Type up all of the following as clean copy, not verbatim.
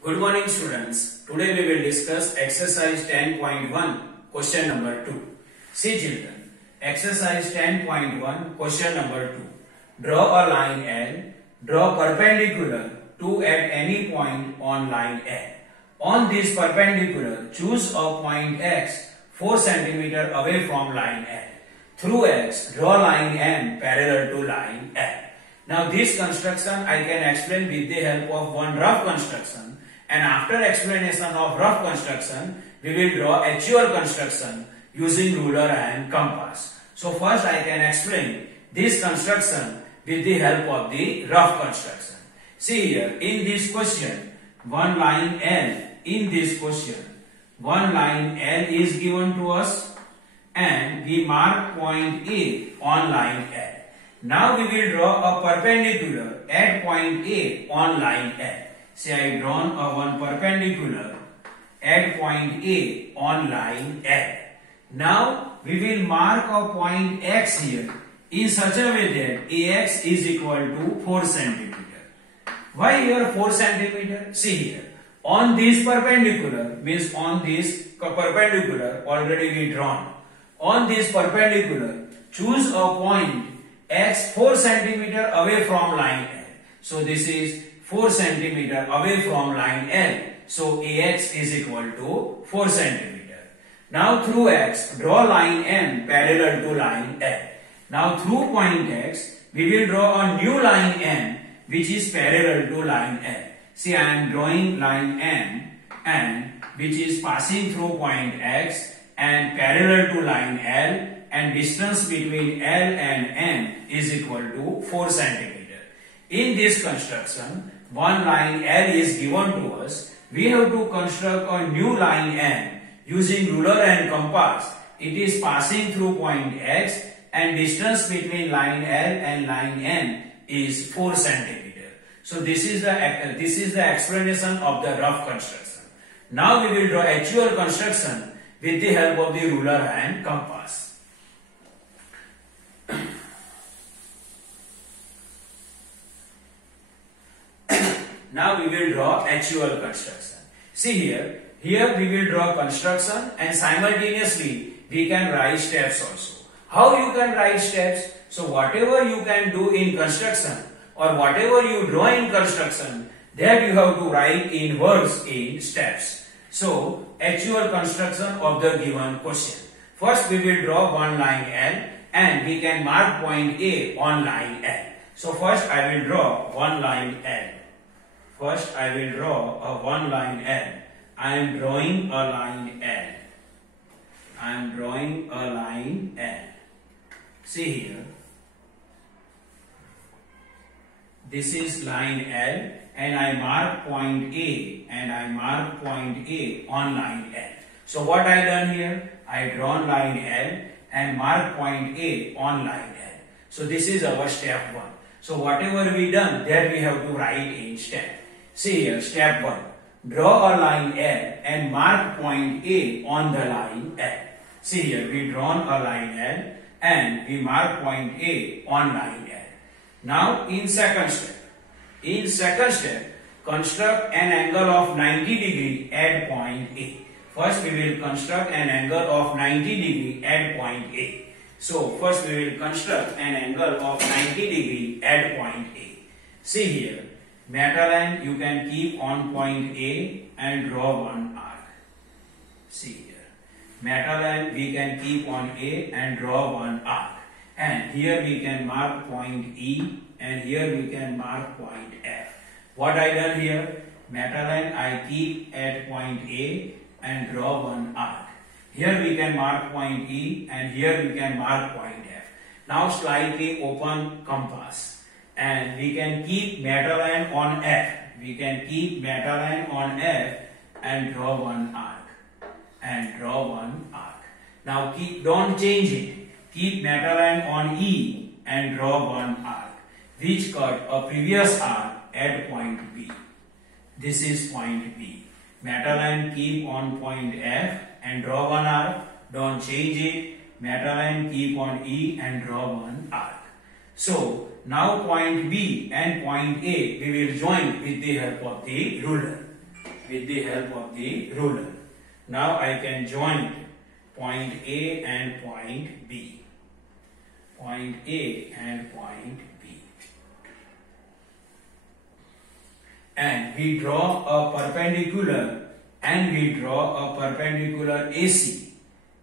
Good morning students. Today we will discuss exercise 10.1 question number 2. See children, exercise 10.1 question number 2. Draw a line L, draw perpendicular to at any point on line L. On this perpendicular, choose a point X 4 cm away from line L. Through X, draw line M parallel to line L. Now this construction I can explain with the help of one rough construction, and after explanation of rough construction we will draw actual construction using ruler and compass. So first I can explain this construction with the help of the rough construction. See here in this question one line L is given to us and we mark point A on line L. Now we will draw a perpendicular at point A on line L. See, I have drawn a one perpendicular at point A on line L. Now we will mark a point X here in such a way that AX is equal to 4 cm. Why here 4 cm? See here. On this perpendicular means on this perpendicular already we drawn. On this perpendicular, choose a point X 4 cm away from line L. So this is 4 cm away from line L. So AX is equal to 4 cm. Now through X, draw line M parallel to line L. Now through point X, we will draw a new line M which is parallel to line L. See, I am drawing line M and which is passing through point X and parallel to line L, and distance between L and M is equal to 4 cm. In this construction, one line L is given to us. We have to construct a new line M using ruler and compass. It is passing through point X and distance between line L and line M is 4 cm. So this is the explanation of the rough construction. Now we will draw actual construction with the help of the ruler and compass. Now we will draw actual construction. See here we will draw construction and simultaneously we can write steps also. How you can write steps? So whatever you can do in construction or whatever you draw in construction, that you have to write in words in steps. So actual construction of the given question. First we will draw one line L and we can mark point A on line L. So first I will draw one line L. First I will draw a one line L. I am drawing a line L. I am drawing a line L. See here. This is line L and I mark point A and I mark point A on line L. So what I done here? I drawn line L and mark point A on line L. So this is our step 1. So whatever we done, that we have to write in step. See here, step 1. Draw a line L and mark point A on the line L. See here, we drawn a line L and we mark point A on line L. Now in second step, construct an angle of 90 degree at point A. First we will construct an angle of 90 degree at point A. So first we will construct an angle of 90 degree at point A. See here, metal end you can keep on point A and draw one arc. See here, metal end we can keep on A and draw one arc. And here we can mark point E and here we can mark point F. What I done here? Metal end I keep at point A and draw one arc. Here we can mark point E and here we can mark point F. Now slightly open compass and we can keep metal end on F. We can keep metal end on F and draw one arc. And draw one arc. Now don't change it. Keep metal end on E and draw one arc, which cut a previous arc at point B. This is point B. Metal end keep on point F and draw one arc. Don't change it. Metal end keep on E and draw one arc. So now point B and point A we will join with the help of the ruler. with the help of the ruler. Now I can join point A and point B. Point A and point B. And we draw a perpendicular AC.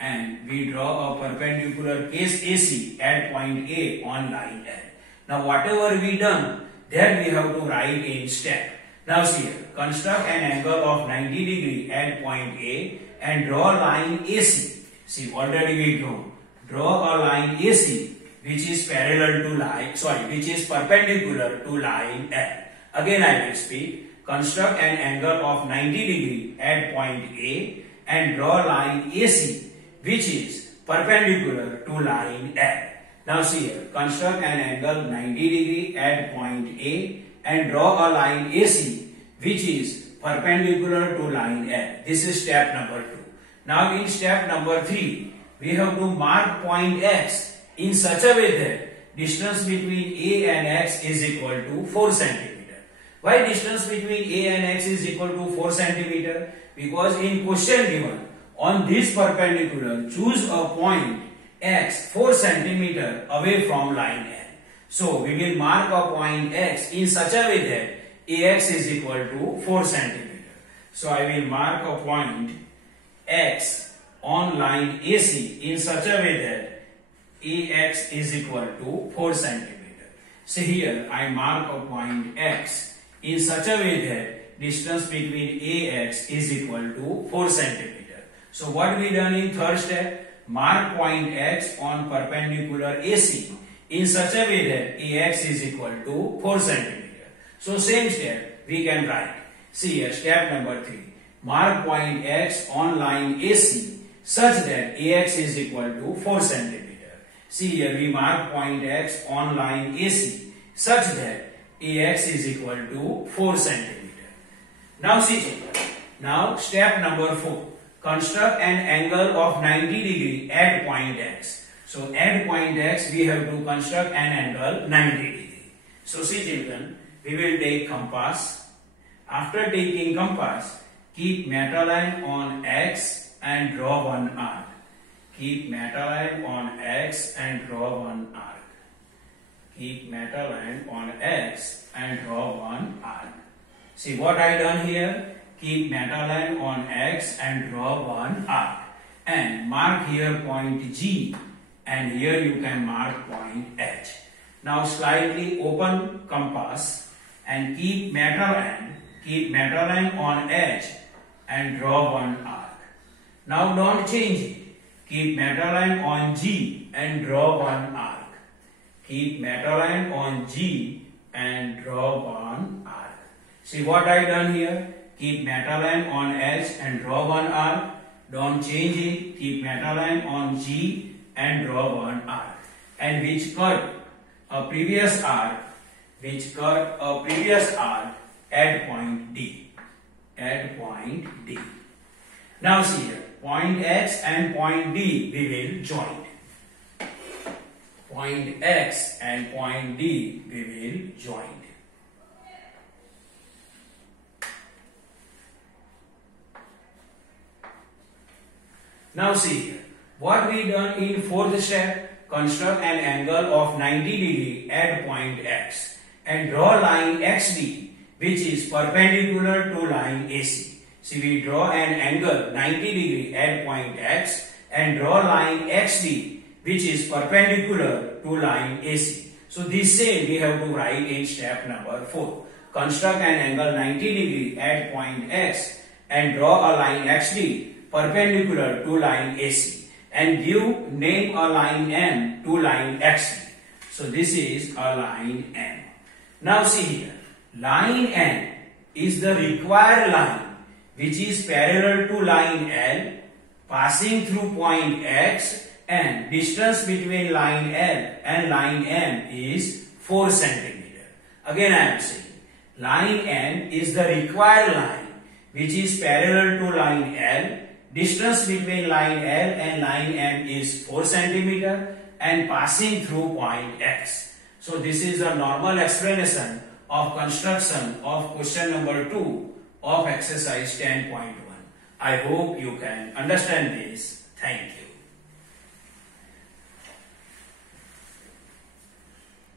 And we draw a perpendicular case AC at point A on line L. Now whatever we done, that we have to write in step. Now see here, construct an angle of 90 degree at point A and draw line AC. See, already we draw a line AC which is which is perpendicular to line L. Again I will speak. Construct an angle of 90 degree at point A and draw line AC which is perpendicular to line L. Now see here, construct an angle 90 degree at point A and draw a line AC which is perpendicular to line L. This is step number 2. Now in step number 3, we have to mark point X in such a way that distance between A and X is equal to 4 cm. Why distance between A and X is equal to 4 cm? Because in question given, on this perpendicular, choose a point X 4 cm away from line L. So we will mark a point X in such a way that AX is equal to 4 cm. So I will mark a point X on line AC in such a way that AX is equal to 4 cm. See here, I mark a point X in such a way that distance between AX is equal to 4 cm. So what we done in third step? Mark point X on perpendicular AC in such a way that AX is equal to 4 cm. So same step we can write. See here, step number 3. Mark point X on line AC such that AX is equal to 4 cm. See here, we mark point X on line AC such that AX is equal to 4 cm. Now see children. Now step number 4. Construct an angle of 90 degree at point X. So at point X we have to construct an angle 90 degree. So see children, we will take compass. After taking compass, keep meta line on X and draw one arc. Keep meta line on X and draw one arc. Keep meta line on X and draw one arc. See what I done here? Keep meta line on X and draw one arc. And mark here point G, and here you can mark point H. Now slightly open compass and keep meta line on H and draw one arc. Now don't change it. Keep meta line on G and draw one arc. Keep meta line on G and draw one arc. See what I done here? Keep meta line on H and draw one arc. Don't change it. Keep meta line on G and draw one arc. And which cut a previous arc, at point D. At point D. Now see here, point X and point D we will join. Point X and point D we will join. Now see here, what we done in fourth step, construct an angle of 90 degree at point X and draw line XD which is perpendicular to line AC. See, we draw an angle 90 degree at point X and draw line XD which is perpendicular to line AC. So this same we have to write in step number 4. Construct an angle 90 degree at point X and draw a line XD perpendicular to line AC and give name a line M to line XD. So this is a line M. Now see here, line M is the required line which is parallel to line L passing through point X, and distance between line L and line M is 4 cm. Again I am saying, line M is the required line which is parallel to line L. Distance between line L and line M is 4 cm and passing through point X. So this is a normal explanation of construction of question number 2 of exercise 10.1. I hope you can understand this. Thank you.